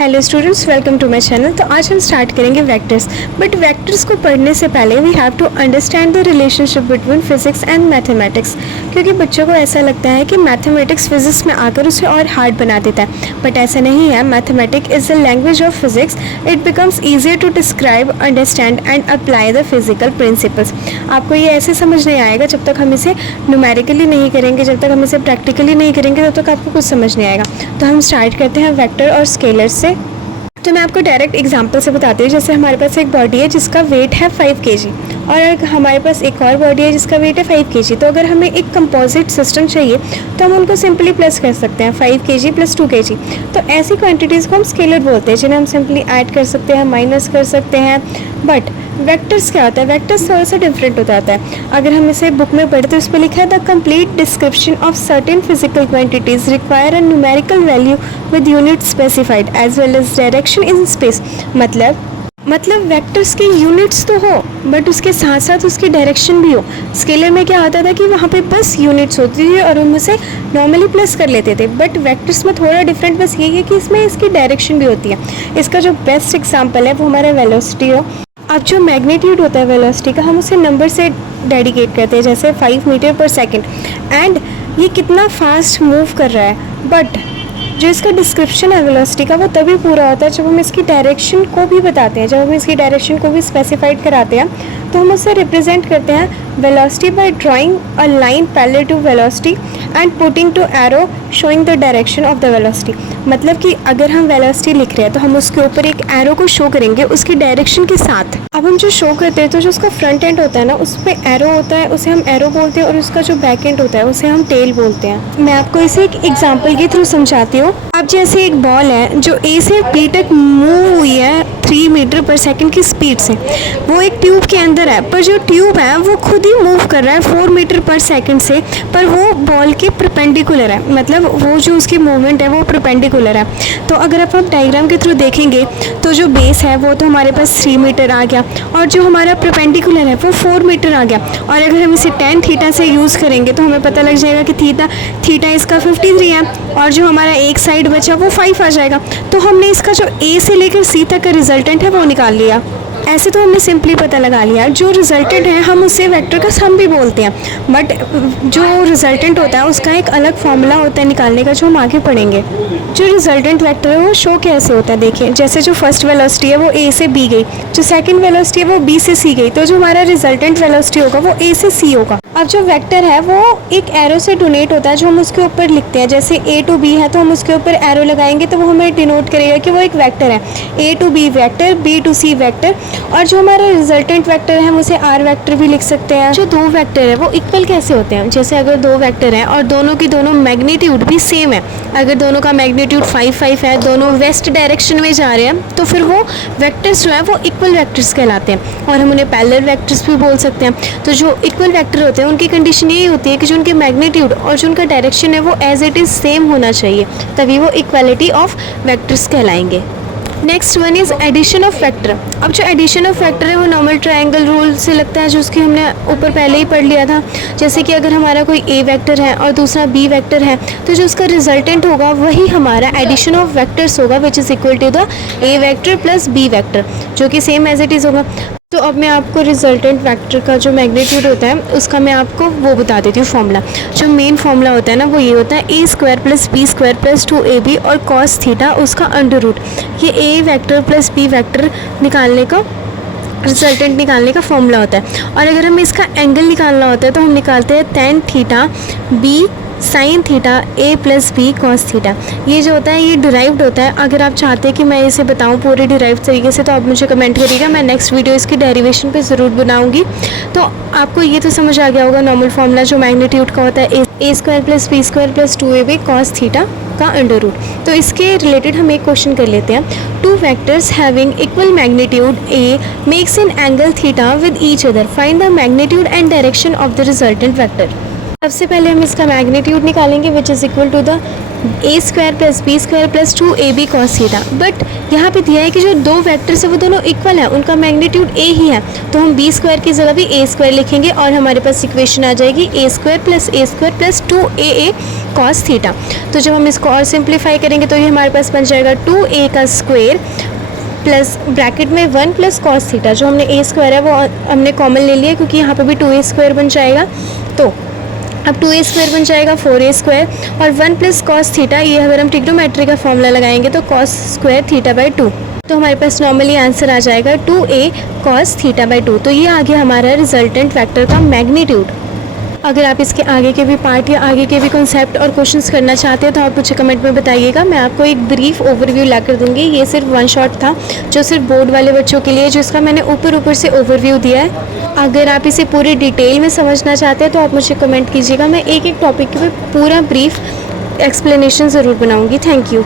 Hello students, welcome to my channel. तो आज हम स्टार्ट करेंगे वेक्टर्स। बट वेक्टर्स को पढ़ने से पहले we have to understand the relationship between physics and mathematics, क्योंकि बच्चों को ऐसा लगता है कि मैथमेटिक्स फिजिक्स में आकर उसे और हार्ड बना देता है, बट ऐसा नहीं है। Mathematics is the language of physics. It becomes easier to describe, understand and apply the physical principles. आपको ये ऐसे समझ नहीं आएगा जब तक हम इसे न्यूमेरिकली नहीं करेंगे, जब तक हम इसे प्रैक्टिकली नहीं करेंगे तब तक आपको कुछ समझ नहीं आएगा। तो हम स्टार्ट करते हैं वेक्टर और स्केलर्स से। तो मैं आपको डायरेक्ट एग्जांपल से बताती हूँ। जैसे हमारे पास एक बॉडी है जिसका वेट है 5 kg और हमारे पास एक और बॉडी है जिसका वेट है 5 kg। तो अगर हमें एक कंपोजिट सिस्टम चाहिए तो हम उनको सिंपली प्लस कर सकते हैं, 5 kg प्लस 2 kg। तो ऐसी क्वांटिटीज़ को हम स्केलर बोलते हैं, जिन्हें हम सिंपली ऐड कर सकते हैं, माइनस कर सकते हैं। बट वेक्टर्स क्या होता है? वेक्टर्स थोड़ा सा डिफरेंट हो जाता है। अगर हम इसे बुक में पढ़ते तो उस पर लिखा है the complete description of certain physical quantities require a numerical value with unit specified as well as direction in space. मतलब वेक्टर्स की यूनिट्स तो हो बट उसके साथ साथ उसकी डायरेक्शन भी हो। स्केलर में क्या होता था कि वहाँ पे बस यूनिट्स होती थी और उनमें से नॉर्मली प्लस कर लेते थे, बट वेक्टर्स में थोड़ा डिफरेंट बस यही है कि इसमें इसकी डायरेक्शन भी होती है। इसका जो बेस्ट एग्जाम्पल है वो हमारा वेलोसिटी हो। अब जो मैग्नीट्यूड होता है वेलोसिटी का, हम उसे नंबर से डेडिकेट करते हैं, जैसे 5 मीटर पर सेकेंड, एंड ये कितना फास्ट मूव कर रहा है। बट जो इसका डिस्क्रिप्शन है वेलोसिटी का वो तभी पूरा होता है जब हम इसकी डायरेक्शन को भी बताते हैं, जब हम इसकी डायरेक्शन को भी स्पेसिफाइड कराते हैं। तो हम उससे रिप्रेजेंट करते हैं velocity by drawing a line parallel to velocity and putting two arrow showing the direction of the velocity. मतलब कि अगर हम वेलोसिटी लिख रहे हैं तो हम उसके ऊपर एक एरो को शो करेंगे उसकी डायरेक्शन के साथ। अब हम जो शो करते हैं तो जो उसका फ्रंट एंड होता है ना, उस पर एरो होता है, उसे हम एरो बोलते हैं, और उसका जो बैक एंड होता है उसे हम टेल बोलते हैं। मैं आपको इसे एक एग्जाम्पल के थ्रू समझाती हूँ। अब जैसे एक बॉल है जो ए से बी तक मूव हुई है 3 मीटर पर सेकेंड की स्पीड से, वो एक ट्यूब के अंदर है, पर जो ट्यूब है वो खुद ही मूव कर रहा है 4 मीटर पर सेकेंड से, पर वो बॉल के परपेंडिकुलर है। मतलब वो जो उसकी मूवमेंट है वो परपेंडिकुलर है। तो अगर आप डायग्राम के थ्रू देखेंगे तो जो बेस है वो तो हमारे पास 3 मीटर आ गया, और जो हमारा परपेंडिकुलर है वो 4 मीटर आ गया। और अगर हम इसे tan थीटा से यूज़ करेंगे तो हमें पता लग जाएगा कि थीटा इसका 53 है, और जो हमारा एक साइड बचा वो 5 आ जाएगा। तो हमने इसका जो ए से लेकर सी तक का रिजल्टेंट है वो निकाल लिया। ऐसे तो हमने सिंपली पता लगा लिया। जो रिजल्टेंट है हम उसे वेक्टर का सम भी बोलते हैं, बट जो रिजल्टेंट होता है उसका एक अलग फॉर्मूला होता है निकालने का, जो हम आगे पढ़ेंगे। जो रिजल्टेंट वेक्टर है वो शो कैसे होता है, देखिए। जैसे जो फर्स्ट वेलोसिटी है वो ए से बी गई, जो सेकंड वेलोसिटी है वो बी से सी गई, तो जो हमारा रिजल्टेंट वेलोसिटी होगा वो ए से सी होगा। अब जो वेक्टर है वो एक एरो से डोनेट होता है जो हम उसके ऊपर लिखते हैं। जैसे ए टू बी है तो हम उसके ऊपर एरो लगाएंगे तो वो हमें डिनोट करेगा कि वो एक वेक्टर है। A to B vector, B to C vector. और जो हमारा रिजल्टेंट वेक्टर है हम उसे आर वेक्टर भी लिख सकते हैं। जो दो वेक्टर है वो इक्वल कैसे होते हैं? जैसे अगर दो वेक्टर हैं और दोनों की दोनों मैग्नीट्यूड भी सेम है, अगर दोनों का मैग्नीट्यूड 5 है, दोनों वेस्ट डायरेक्शन में जा रहे हैं, तो फिर वो वेक्टर्स जो है वो इक्वल वेक्टर्स कहलाते हैं, और हम उन्हें पैरेलल वेक्टर्स भी बोल सकते हैं। तो जो इक्वल वेक्टर होते हैं उनकी कंडीशन यही होती है कि जो उनके मैग्नीट्यूड और जो उनका डायरेक्शन है वो एज इट इज़ सेम होना चाहिए, तभी वो इक्वालिटी ऑफ वेक्टर्स कहलाएंगे। Next one is addition of vector. अब जो एडिशन ऑफ वेक्टर है वो नॉर्मल ट्रायंगल रूल से लगता है, जो उसकी हमने ऊपर पहले ही पढ़ लिया था। जैसे कि अगर हमारा कोई ए वेक्टर है और दूसरा बी वेक्टर है, तो जो उसका रिजल्टेंट होगा वही हमारा एडिशन ऑफ वेक्टर्स होगा, which is equal to the A vector plus B vector, जो कि सेम एज इट इज़ होगा। तो अब मैं आपको रिजल्टेंट वेक्टर का जो मैग्नीट्यूड होता है उसका मैं आपको वो बता देती हूँ फॉर्मूला। जो मेन फॉर्मूला होता है ना वो ये होता है A square plus B square plus 2ab और कॉस थीटा उसका अंडर रूट। ये A vector plus B vector निकालने का, रिजल्टेंट निकालने का फॉर्मूला होता है। और अगर हमें इसका एंगल निकालना होता है तो हम निकालते हैं tan theta B sine theta A plus B cos theta. ये जो होता है ये डिराइव्ड होता है। अगर आप चाहते हैं कि मैं इसे बताऊं पूरे डिराइव्ड तरीके से तो आप मुझे कमेंट करिएगा, मैं नेक्स्ट वीडियो इसकी डेरिवेशन पे ज़रूर बनाऊंगी। तो आपको ये तो समझ आ गया होगा नॉर्मल फॉर्मूला जो मैग्नीट्यूड का होता है A square plus B square plus 2ab cos theta का अंडर रूट। तो इसके रिलेटेड हम एक क्वेश्चन कर लेते हैं। Two vectors having equal magnitude A makes an angle theta with each other, find the magnitude and direction of the resultant vector. सबसे पहले हम इसका मैग्नीट्यूड निकालेंगे which is equal to the a² + b² + 2ab cos theta. But यहाँ पे दिया है कि जो दो वेक्टर्स है वो दोनों इक्वल हैं, उनका मैग्नीट्यूड a ही है, तो हम b² की जगह भी a² लिखेंगे और हमारे पास इक्वेशन आ जाएगी a² + a² + 2aa cos theta. तो जब हम इसको और सिंप्लीफाई करेंगे तो ये हमारे पास बन जाएगा 2a का स्क्वायर प्लस ब्रैकेट में 1 + cos थीटा। जो हमने a² है वो हमने कॉमन ले लिया क्योंकि यहाँ पे भी 2a² बन जाएगा, तो अब 2a² बन जाएगा 4a² और 1 + cos थीटा, ये अगर हम ट्रिग्नोमेट्री का फॉर्मूला लगाएंगे तो cos² θ/2, तो हमारे पास नॉर्मली आंसर आ जाएगा 2a cos θ/2। तो ये आ गया हमारा रिजल्टेंट वेक्टर का मैग्नीट्यूड। अगर आप इसके आगे के भी पार्ट या आगे के भी कॉन्सेप्ट और क्वेश्चंस करना चाहते हैं तो आप मुझे कमेंट में बताइएगा, मैं आपको एक ब्रीफ ओवरव्यू ला कर दूँगी। ये सिर्फ वन शॉट था जो सिर्फ बोर्ड वाले बच्चों के लिए, जो इसका मैंने ऊपर से ओवरव्यू दिया है। अगर आप इसे पूरी डिटेल में समझना चाहते हैं तो आप मुझे कमेंट कीजिएगा, मैं एक एक टॉपिक के पूरा ब्रीफ एक्सप्लेनेशन ज़रूर बनाऊँगी। Thank you.